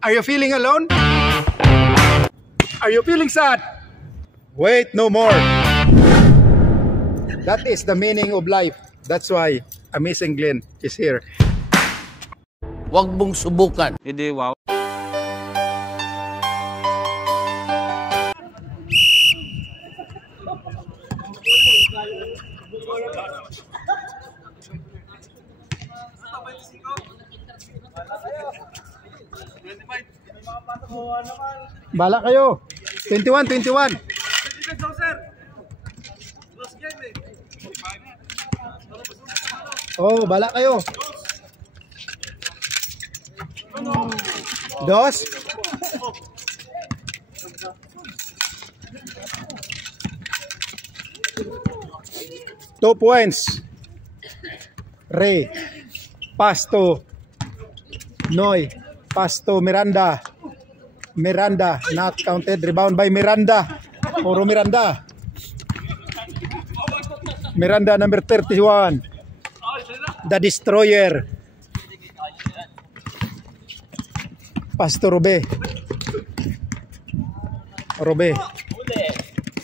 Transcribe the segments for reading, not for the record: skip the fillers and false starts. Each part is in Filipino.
Are you feeling alone? Are you feeling sad? Wait no more. That is the meaning of life. That's why Amazing Glenn is here. Huwag mong subukan. Hindi, wow. Bala kayo. 21. Oh, bala kayo. Dos. Two points. Ray. Pasto. Noy. Pasto. Miranda. Miranda. Not counted. Rebound by Miranda. Puro Miranda. Miranda number 31. The Destroyer. Pasto Robe. Robe.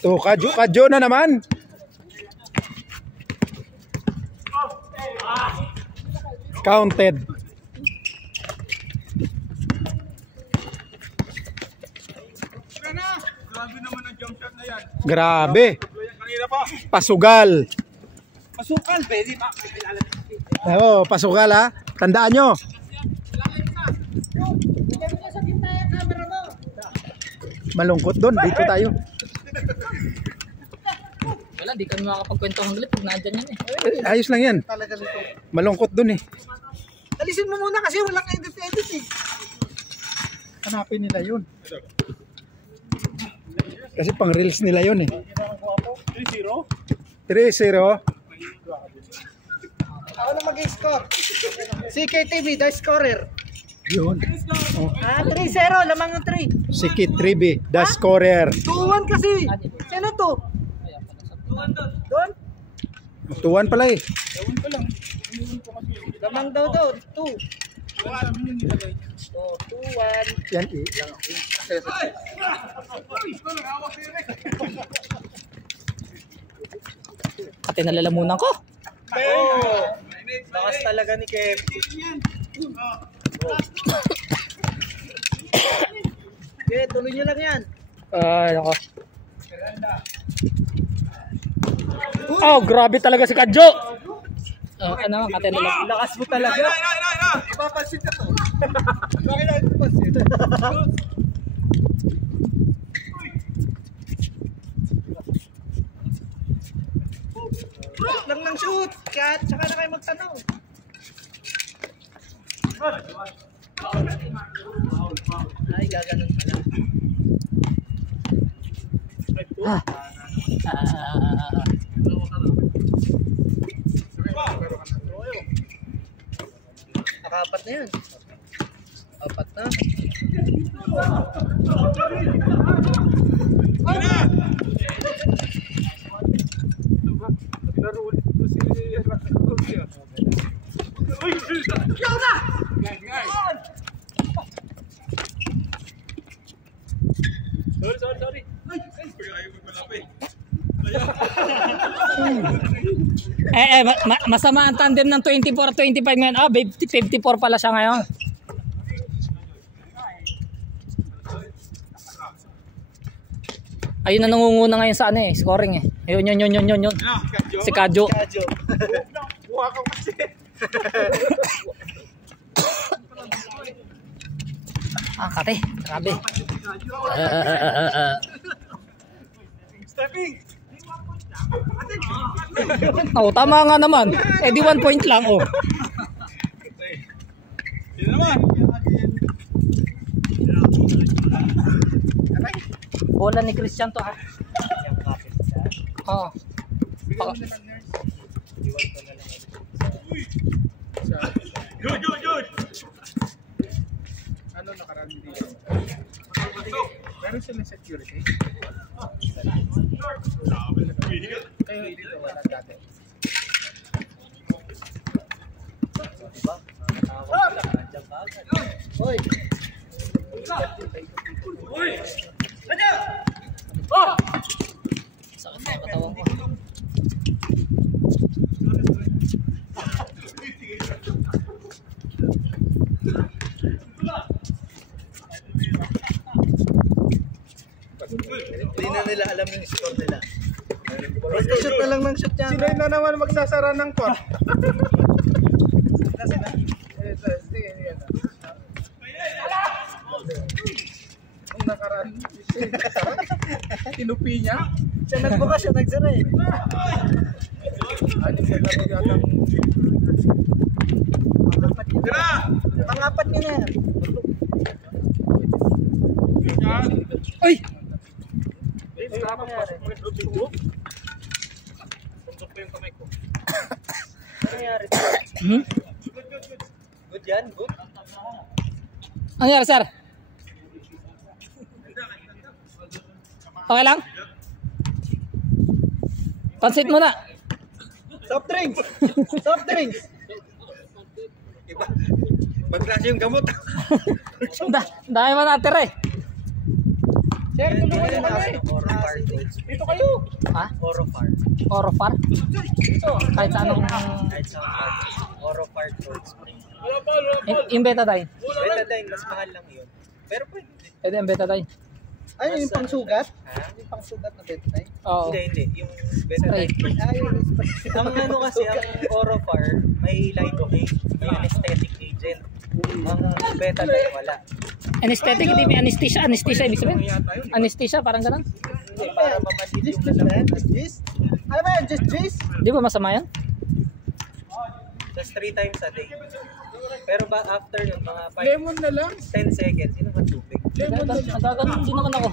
To Kadyo na naman. Counted. Grabe naman ang jump shot na yan. Grabe. Kanina pa. Pasugal. Pasukan, pwede pa. Oo, pasugal ha. Tandaan nyo. Malungkot doon. Dito tayo. Wala, di kami makakapagkwento ng galit pag nandyan yan eh. Ayos lang yan. Malungkot doon eh. Alisin mo muna kasi walang edit eh. Hanapin nila yun. Kasi pang reels nila yun eh. 3-0? 3-0. Ako na mag-score. CKTV, the scorer. Yun. Oh. 3-0, lamang ng 3. Si Kit Tribe, the scorer. 2-1 kasi. Sino to? 2-1 doon? 2-1 pala eh. Lamang daw doon. 2. 2-1. Yan eh. Ate, nalalamunan ko. Lakas talaga ni Kev. Okay, tuloy nyo lang yan. Ako. Oh, grabe talaga si Kadyo. Ano, Ate, nalalamunan. Lakas mo talaga. Ipapansin ka to. Bakit na ipapansin? Lang ng shoot. Kaya tsaka na kayo magtanaw. Ay, gaganon pala. Nakapat na yan. Apat na. Sorry. Masama ang tandem ng 24-25 ngayon. 54 pala siya ngayon. Ayun na nangunguna ngayon sa ano eh, scoring eh. Ayun, yun. Si Kadyo. Buha ka kasi. Kate, grabe. Stepping. Tama nga naman. Di 1 point lang oh. Yan naman. Bola ni Christian to ha. Oo. Good. Ano nakarami dito? Meron sila security? Kaya dito wala dati. Hoy! Sakit sa katawan ko. Hindi na nila alam yung score nila. Basta shoot na lang ng shoot yan. Sino na naman magsasara ng court? Ang nakaraan, tinupi niya. Siya nagbukas, siya nagsara eh. Ano sa laro yatang... Pangapat niya na yan. Ay! Hmm? Good yan, good. Ano nangyari, sir? Okay lang? Pansit muna. Soft drinks! Soft drinks! Pagklase yung gamot. Dahil mo natira eh. Sir, tulungan niyo kami. Dito kayo. Ha? Orofar. Orofar? Dito. Kahit sa anong... Kahit sa Orofar Cold Spring. Yung betadine. Betadine, mas mahal lang yun. Pero pwede. Pwede yung betadine. Ay, yung pangsugat? Yung pangsugat na betadine? Oo. Hindi. Yung betadine. Ay, ang ano kasi, ang Orofar, may lidocaine, may anesthetic agent. Ang betadine wala. Anesthetic, hindi may anesthesia. Anesthesia, ibig sabihin? Anesthesia, parang ganun. Hindi, para mamadid yung lalaman. Jis? Ano ba yan? Jis? Di ba masama yan? Just 3 times a day. Pero ba after yun, mga 5, Lemon na lang. 10 seconds, yun ang tubig. Nagaganon din naman ako.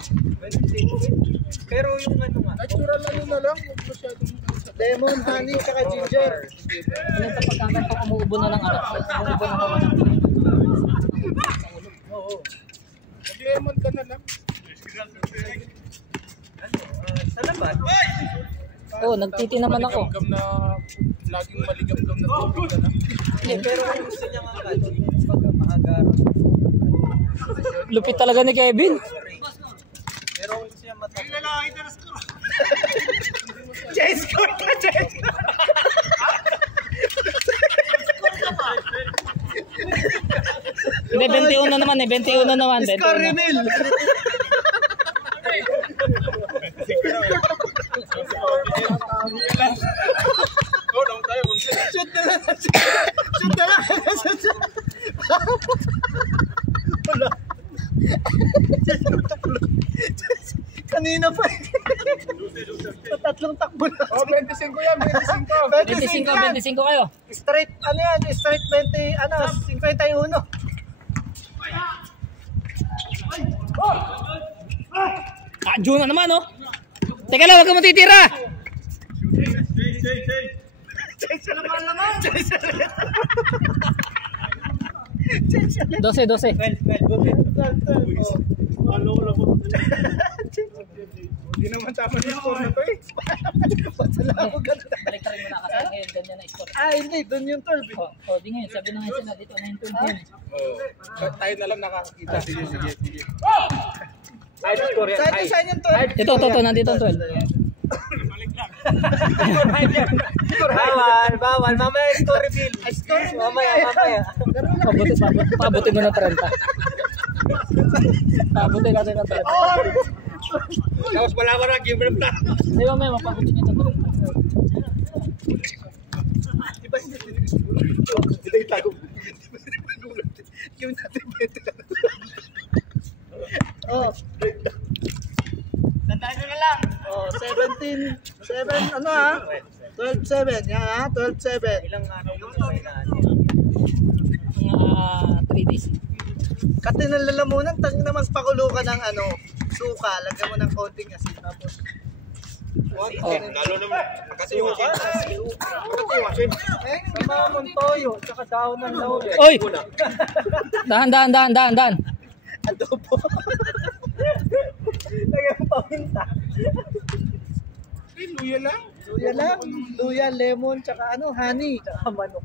Pero yung ano nga, Natural ano na lang. Huwag masyadong... lemon, honey, saka ginger. Ano ito pagkakan ko umuubo na ng ano? Umuubo na ako ng... Oo. Lemon ka na lang. Ano, sa labat. Oo, nagtiti naman ako. Maligam na... Laging maligam-gam na tubig ka na. Hindi, pero kung gusto niya nga ano, yung pagka mahagarang. Lupit talaga ni Kevin. Pero kung gusto niya matapos. J-score ka, J-score! Hindi, 21 naman eh. 21 naman. Score reveal! Shoot na lang! Shoot na lang! Wala. Kanina pa. Tatlong takbo na. Oh, 25 yan, 25. 25 kayo. Straight, ano yan? Straight 20, ano, 51. Ah, June na naman oh. Teka lang, huwag ka matitira. Change na naman. 12. 12. Hindi naman tama yung score na to eh. Pasala ako ganun. Balik ka rin muna kasi ngayon, ganyan na score. Ah, hindi. Doon yung 12. Oh, di ngayon, sabi na ngayon sila dito, 9-12. Tayo na lang nakakakita. Sige. Saan yung 12? Ito, nandito ang 12. Bawal. Mamaya score reveal. Mamaya. Pabutin mo na 30. Pabutin natin ng 30. Tapos malaman na, give them na. Di ba may mapabutin nyo ng 30. Oh. Tandaan nyo na lang. Oh, 17. 7, ano ha? 12-7. Yan ha? 12-7. Ilang araw yung may naan? mga 3 days. Kati ng lalamunan, tang na magpakulo ka ng ano, suka. Lagyan mo ng konting asin. Tapos, Lalo naman, kasi yung asin. sama mong toyo, tsaka daon ng laurel. Oy! Dahan. Adobo. Lagyan mo paminta. Luya lang. Luya lang. Luya, lemon, tsaka ano, honey. Tsaka manok.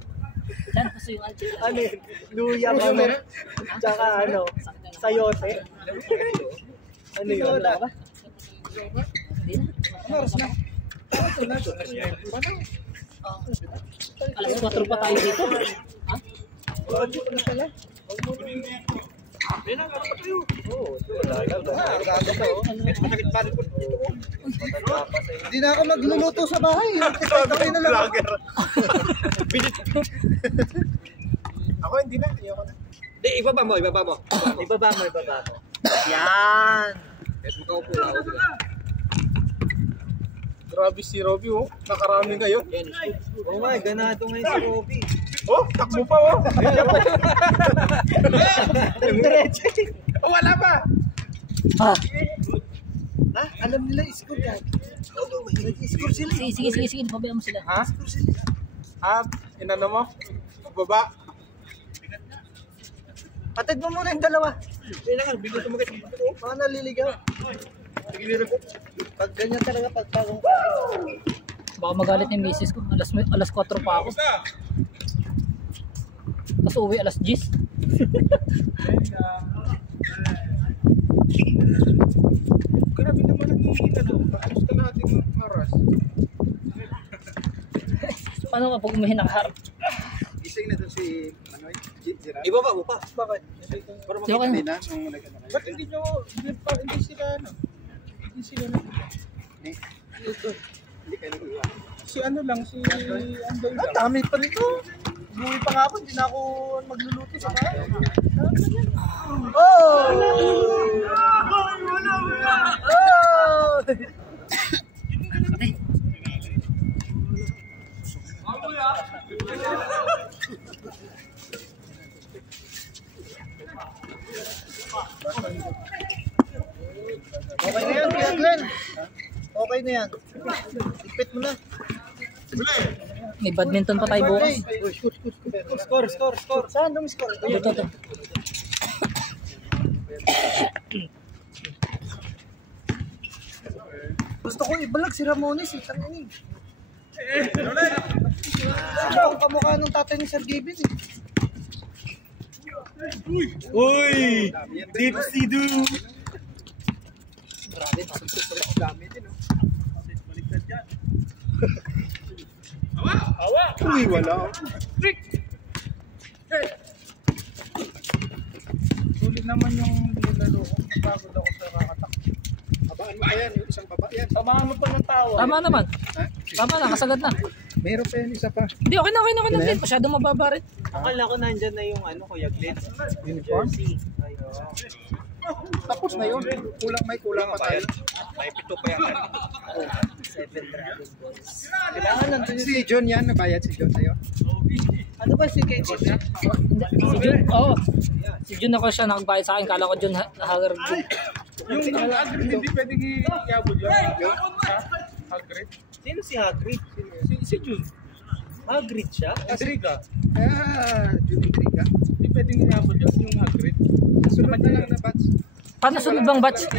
Diyan, gusto yung alchemy. Ano yun? Luya ba? Tsaka ano? Sayote? Ano yun? Ano ba? Hindi na. Alas 4 pa tayo dito. Ha? Hindi na ako magluluto sa bahay. Kaya na lang. Ako hindi na, ayoko na. Di, ibaba mo. Ibaba mo. Yan. Grabe si Robby, oh. Nakarami ngayon. Oh my, ganado ngayon si Robby. Oh, takbo pa, oh. Diretso. Oh, wala pa. Ah, Ha? Alam nila i-score yan. Nag-i-score sila. sige. Pabayaan mo sila. Ha? Inano mo? Baba. Patid mo muna yung dalawa. Kailangan, bigla tumagat. Mga naliligaw. Pag ganyan talaga pagpagong ka. Baka magalit yung misis ko. Alas 4 pa ako. Tapos uwi alas 10. Grabe naman ang hihita doon. Ayos ka natin ng oras. Paano kapag umihin nakaharap? Gising na doon si Gerard. Ibaba mo pa. Bakit? Para Di ako Hindi na, nung nag-ano. Ba't hindi sila, ano? Hindi sila Hindi kayo nag-iwa. Si ano lang, si Andoy lang. Dami pa nito. Buwi pa nga ako, hindi na ako magluluto sa bahay. Oh! Okay na yan, Kuya Glenn. Okay na yan. Ipit mo na. May badminton pa tayo bukas. Score. Saan dong score? Ito. Gusto ko ibalag si Ramones eh. Tangin eh. Sila ang kamukha ng tatay ni Sir Gavin eh. Uy! Dipsy do! Grabe, dami din, oh. Uy, wala. Sulit naman yung nilalo ko. Napagod ako sa kakatak. Babaan mo pa yan, yung isang baba yan. Samahan mo pa ng tawa. Tama naman. Tama na, kasagad na. Meron pa yan, isa pa. Hindi, okay na. Glenn. Masyadong mababa rin. Akala ko nandyan na yung ano, Kuya Glenn. Uniform? Jersey. Tapos na yun. Kulang pa tayo. May pito pa yan. 7 Dragon Balls. Kailangan nandun yung... Si John yan, nabayad si John sa'yo. Ano ba si Kenji? Si Jun, oo. Si Jun ako siya nakagbayad sa akin. Kala ko Jun Hagar. Yung Hagrid, hindi pwedeng i-abot yun. Hagrid? Sino si Hagrid? Si Jun. Hagrid siya? Intriga. Jun Intriga. Hindi pwedeng i-abot yun, yung Hagrid. Sunod na lang na batch. Paano sunod bang batch?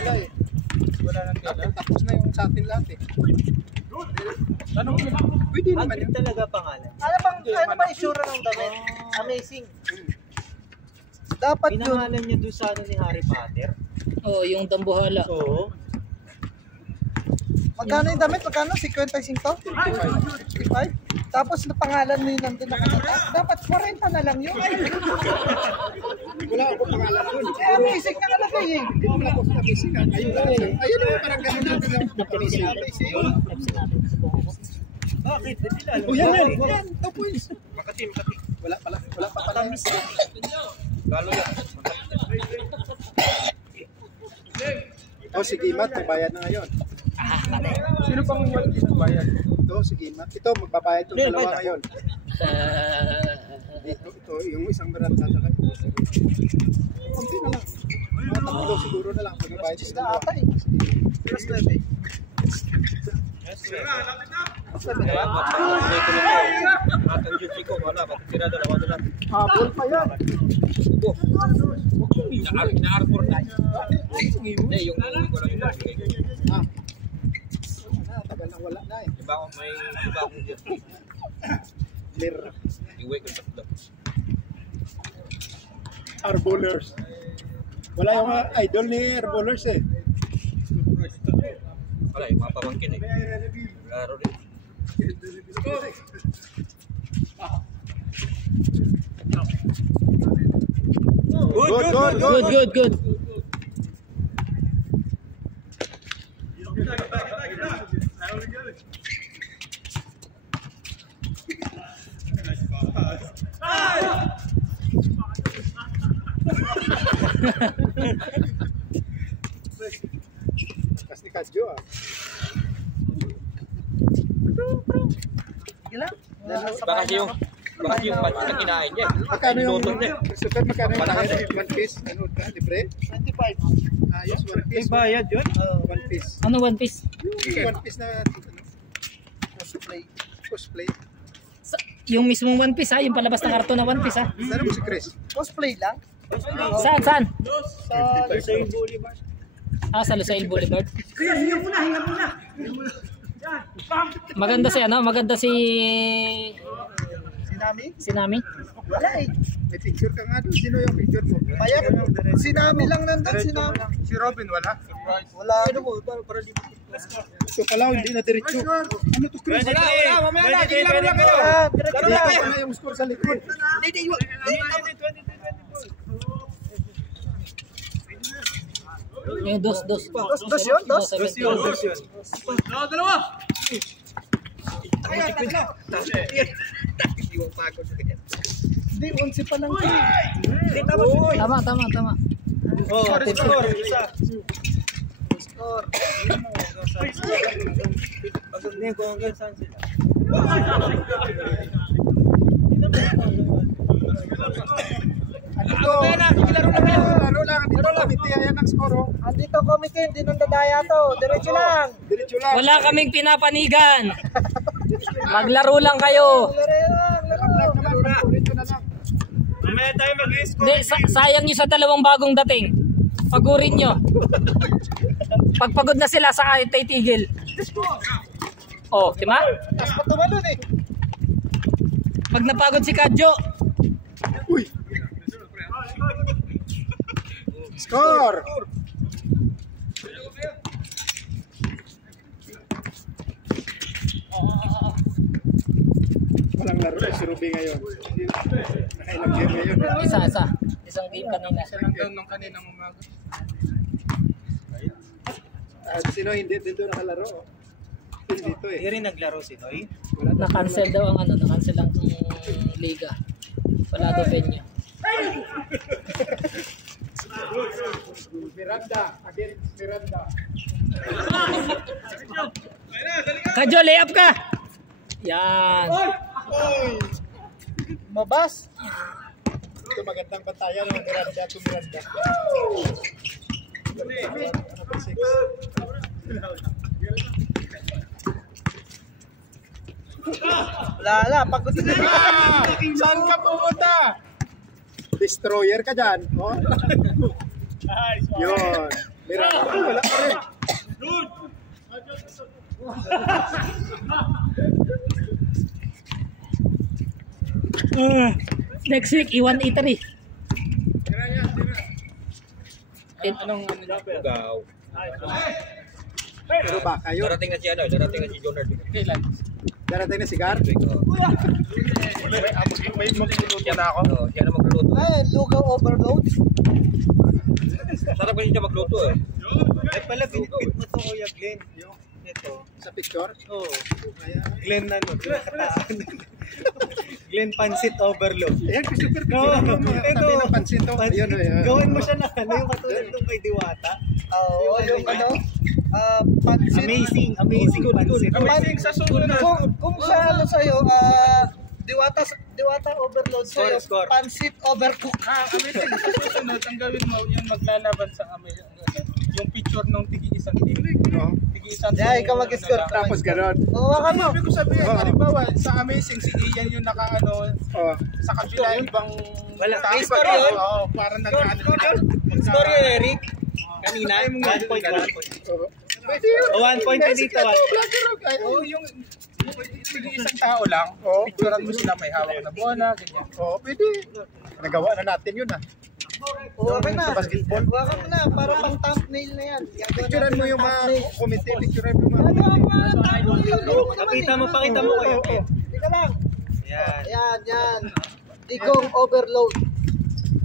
Wala nang tila. Tapos na yung sa atin lahat eh. Tanong mo, pwede naman Hagrid yun. talaga pangalan. Ano ba isura ng damit? Amazing. Dapat yun. Pinangalan niya doon sa ano ni Harry Potter. Oo, yung dambuhala. Oo. Magkano yung damit? Magkano? 55? 55? Tapos na pangalan mo yung nandun nakatatak. Dapat 40 na lang yun. Wala ako pangalan yun. Eh, amazing na nakalagay eh. Wala ako sa amazing. Ayun lang. Ayun lang, parang ganun lang. Amazing. Bakit? Hindi lalo. Oh, yan. 2 points. Makati. Wala pa pala. Lalo yan. Oh, sige, Matt, may bayad na ngayon. Sino pang bayad? Ito, sige, Matt. Ito, magbabayad itong dalawa ngayon. Ito, yung isang berat na sakay. Kunti na lang. Mga tatlo siguro na lang. Magbabayad Just yung na dalawa. ata eh. Plus 9 eh. Matang Juchi ko, wala. Ba't tira dalawa na lang? Habol pa yan. Ina-arbor na. Hindi, yung uwi ko lang yun. Tagal na wala na eh. Diba akong may... Diba akong Juchi? Clear. Iwi ko tatlo. Arbolers. Wala yung mga idol ni Arbolers eh. Wala, yung mga pamangkin eh. Laro rin. Good. Kasi ni Kadjo ah. Baka yung patch na kinain niya. Magkano yung Luto niya. Super, magkano yung bayad? One piece? Ano ka? Libre? 25. Ayos, one piece. bayad yun? One piece. Ano one piece? Yung one piece na cosplay. Yung mismong one piece ha, yung palabas ng karton na one piece ha. Sana mo si Chris? Cosplay lang. Saan? Sa Lucerne Boulevard. Ah, sa Lucerne Boulevard. Maganda si Si Nami? Wala eh. May picture ka nga doon. Sino yung picture mo? Payak. Si Nami lang nandun. Si Nami. Si Robin, wala? Wala. So pala, hindi na diretso. Ano to, Chris? Wala, mamaya na. Laro lang kayo. Wala yung score sa likod. dos. Dos yun? Dos? Hindi, 11 pa lang. Tama. Oh, score. Isa. Score. Pagod na yung kung hanggang saan sila. Laro lang. Dito committee. Ayan ang score. Andito committee, hindi nang dadaya to. Diretso lang. Diretso lang. Wala kaming pinapanigan. Maglaro lang kayo. Dito na lang. Mamaya tayo mag-score. Hindi, sayang nyo sa dalawang bagong dating. Pagurin nyo. Pagpagod na sila sa titigil. Oh, di ba? Tapos pa tumalun eh. Pag napagod si Kadjo, Uy! Score! Walang laro si Ruby ngayon. Nakailang game ngayon. isang game kanina. Isa lang daw nung kaninang umaga. Sino hindi dito nakalaro? Dito eh. Hindi rin naglaro si Noy. Na-cancel daw ang na-cancel ang liga. Wala daw venue. Miranda, against Miranda. Kadjo, layup ka! Yan. Mabas. Ito magandang bantayan ng Miranda to Miranda. Wala, pagod na. Saan ka pumunta? Destroyer ka dyan. Oh? Yun. Miranda. Wala pa rin. Next week, Iwan Eatery. Anong Lugaw. Pero ba kayo? Darating na si Jonard. kailan? Darating na si Gar? May magluluto na ako. Oo, siya na magluluto. Ay, lugaw overload. Sarap kasi siya magluto eh. Ay pala, binipit mo to Kuya Glenn. Ito. Sa picture? Oo. Glenn na no. Glenn Pansit Overload. Ayan, Christopher. No, Mga tabi ng pansin to. Ayun, ayun. Gawin mo siya na ano yung katulad nung kay Diwata. Oo, yung ano, pansit. Amazing Pansit. Amazing sa sunod na. Kung sa ano sa'yo, Diwata overload sa'yo, Score. pansit overcook. Amazing. Sa susunod, ang gawin mo, yung maglalaban sa yung picture ng tigi-isang team. No? Tigi-isang Yeah, ikaw mag-score. Tapos gano'n. Oo, ka mo. Ibig ko sabihin, halimbawa, sa Amazing, si Ian yung naka-ano, Oh. sa kabila, ibang... Wala, may iba score daw. yun? Oo, parang nag-ano. Score yun, Eric. Kanina, 1 point. Pwede yun. 1 point na dito. Oo, yung sige isang tao lang, picturean mo sila may hawak na bola, ganyan. Oo, pwede. Nagawa na natin yun Okay na. Sa basketball. Huwakan mo na, para pang thumbnail na yan. Picturean mo yung mga komite, picturean mo yung mga Pakita mo kayo. Teka lang. Yan. Yan. Digong overload.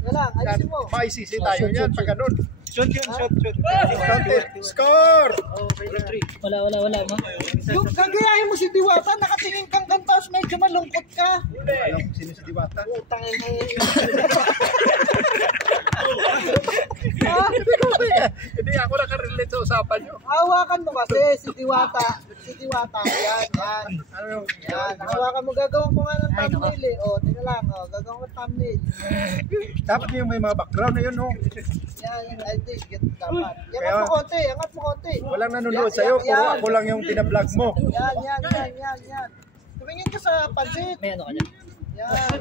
Yan lang, alisin mo. maisisi tayo yan pag ganun. Shoot yun, shoot. Score! Wala mo. Yung gagayahin mo si Diwata, nakatingin kang gantas, medyo malungkot ka. Alam kung sino si Diwata. Tangin mo. Hindi ako nakarelate sa usapan nyo. Hawakan mo kasi si Diwata. Yan. Yan. Hawakan mo, gagawin ko nga ng thumbnail eh. O, tingnan lang. O, gagawin ko thumbnail. Dapat yung may mga background na yun, no? Yan. I think, dapat. Angat mo konti. Walang nanonood sa'yo, puro ako lang yung pinablog mo. Yan. Tumingin ka sa pansit. May ano ka dyan? Yan.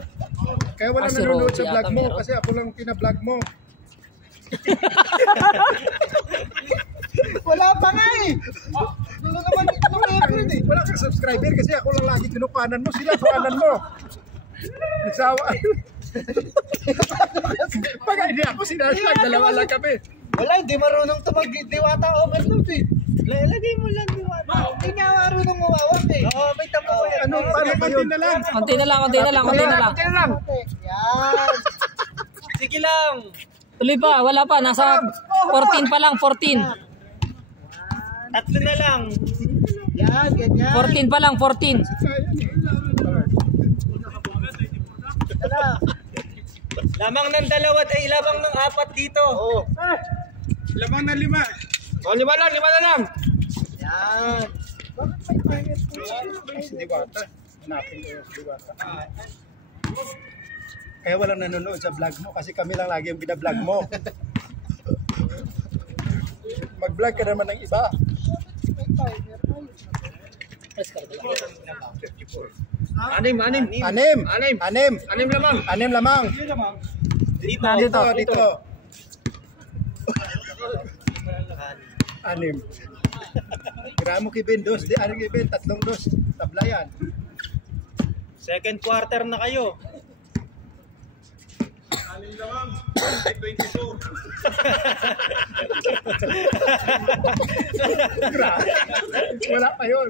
Kaya walang Si nanonood Rocky sa vlog yata mo meron. kasi ako lang pinablog mo. Wala pa nga eh. Ano naman ito April eh. Wala kang subscriber kasi ako lang lagi kinukuhanan mo. Sila kuhanan mo. Nagsawa. Pag hindi ako sinasag, dalawa lang kami. Wala, hindi marunong Diwata overload eh. Lagay mo lang Diwata. Hindi nga marunong mawawak eh. Oo, may tamo ko yan. Ano, paano ba yun? Konti na lang. Yan. Sige lang. Tuloy pa, wala pa. Nasa 14 pa lang, 14. Tatlo na lang. Yan, ganyan. 14 pa lang, 14. Tala. Lamang ng dalawa ay lamang ng apat dito. Oo. Lamang na 5. O, lima na lang. Yan. Si Diwata. Hanapin ko yung si Diwata. Kaya walang nanonood sa vlog mo kasi kami lang lagi yung binablog mo. Mag-vlog ka naman ng iba. Anim. Anim lamang. Dito. Anim. Kira mo kay Ben, dos. Di, ano kay Ben? 3 dos. Tablayan. Second quarter na kayo. Wala pa yun.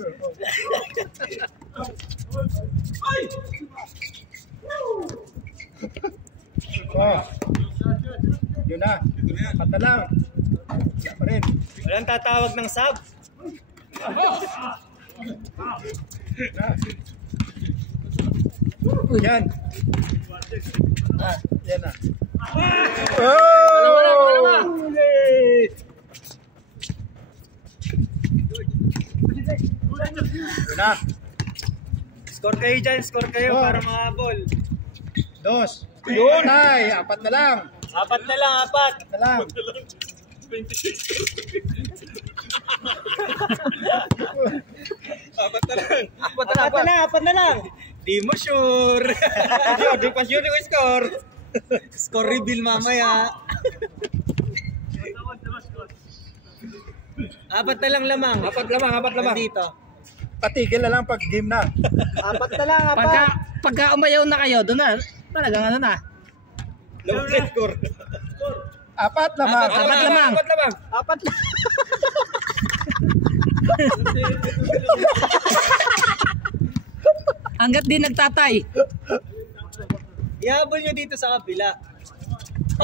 Oh. Yun na. Apat na lang. Wala pa rin. Walang tatawag ng sub. Yan. Yan na. Oh! Yun na. Score kayo dyan, Oh. para mahabol. 2. Yun! Ay, 4 na lang. Apat na lang. 4 na lang. Apat na lang. Di mo sure. Di pa sure yung score. Score reveal mamaya. Apat na lang lamang. Apat lamang. Dito. Patigil na lang pag game na. Apat na lang, Pagka umayaw na kayo, doon na. Talagang ano na. Low score. 4 lamang. Apat lamang. Apat lang. Hanggat di nagtatay. Ihabol nyo dito sa kabila.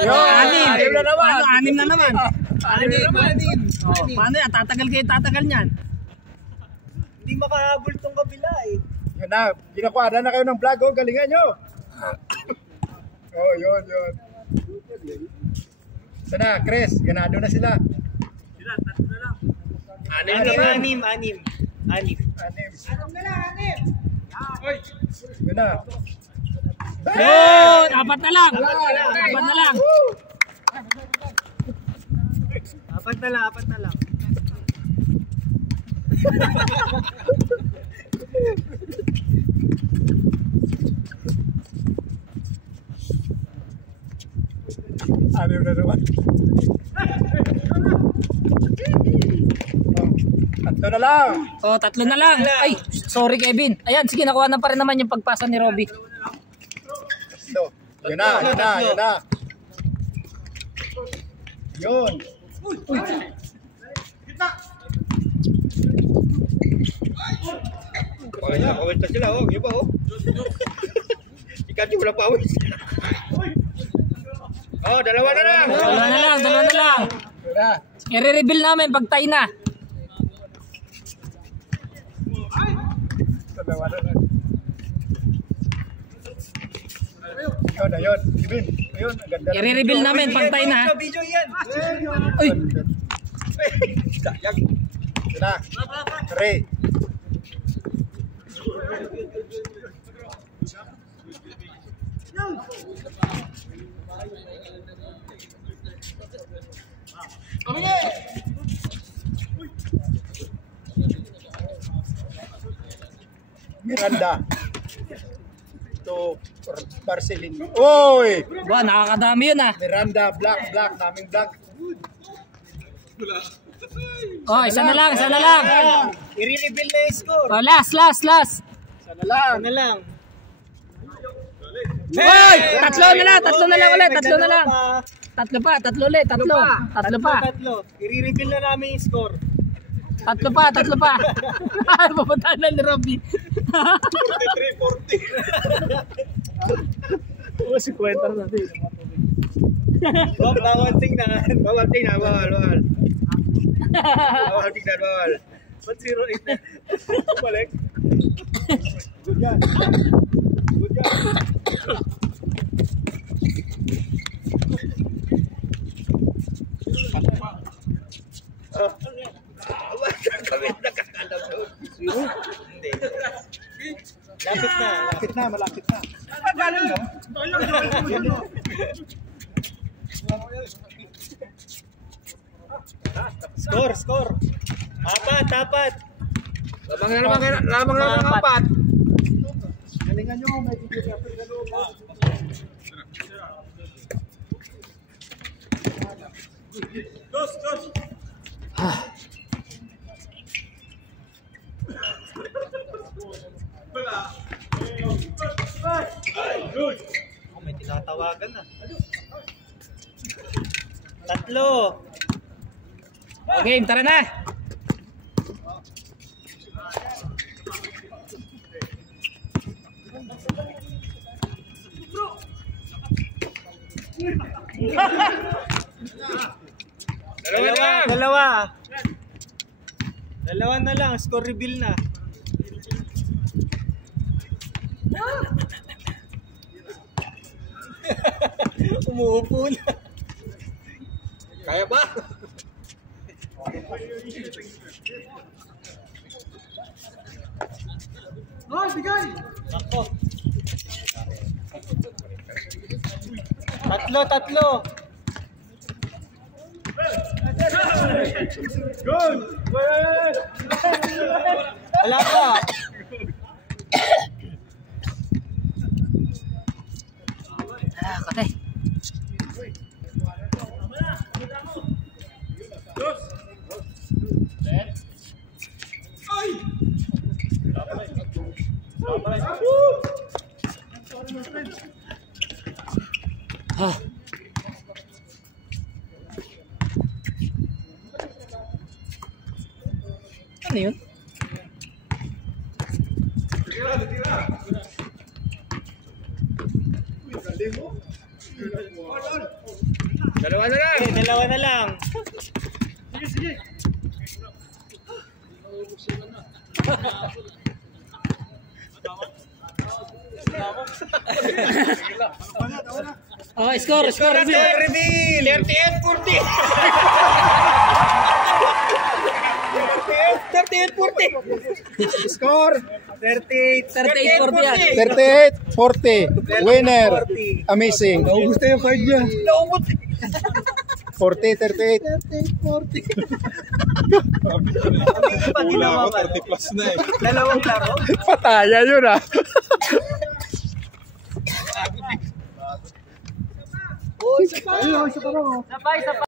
Anim na naman. Anim na naman. Anim. Oh, paano yan? Tatagal niyan. Hindi makahabol tong kabila eh. Yun na. Ginakuha na kayo ng vlog. Oh, galingan nyo. Oh, yun. Sana, Chris. Ganado na sila. Anim. Yun na. Yun! Apat na lang. Apat na lang. Anim na naman. Oh, 3 na lang. Oh, 3 na lang. Ay, Sorry Kevin. Ayan, sige, nakuha na pa rin naman yung pagpasa ni Robby. So, yun na. Yun. Pawis na sila, oh. Iba, oh. Ikaw wala pawis. Oh, dalawa na lang. Dalawa na lang. I-reveal namin pag tayo na. Ayun. Kevin, ayun. Ganda. I-reveal namin pag tayo na. Video yan. Uy, Sayang. Yun na. 3. Miranda to Marcelin. Oy! ba, nakakadami yun ah. Miranda, black, naming black. Oh, isa na lang. I-reveal na yung score. Oh, last. Sana lang. Hoy! Tatlo na lang ulit. Tatlo pa. I-reveal na namin yung score. Tatlo pa. Pupuntahan na ni Robby. 340. Oh, si kwenta na natin. Bawal tingnan. Bawal. Ba't 0-8 na? Balik. Good yan. Kami nakakalam doon. Hindi. Malapit na. Score. Apat. Lamang na apat. Galingan nyo, may videographer na loob. May tinatawagan na. 3. Okay, tara na. Dalawa na lang, score reveal na. Umuupo na. Kaya ba? Ako. Tatlo. Wala pa. Katay. Ano yun? Dalawa na lang. Dalawa na lang. Oh, score. Reveal. 38-40. 38-40. Score 38-40 yan. 38-40. Winner. Amazing. Naubos na yung card niya. 40-38. 38-40. Paginawa ka. 30 plus na eh. Dalawang laro. Pataya yun ah. Sabay.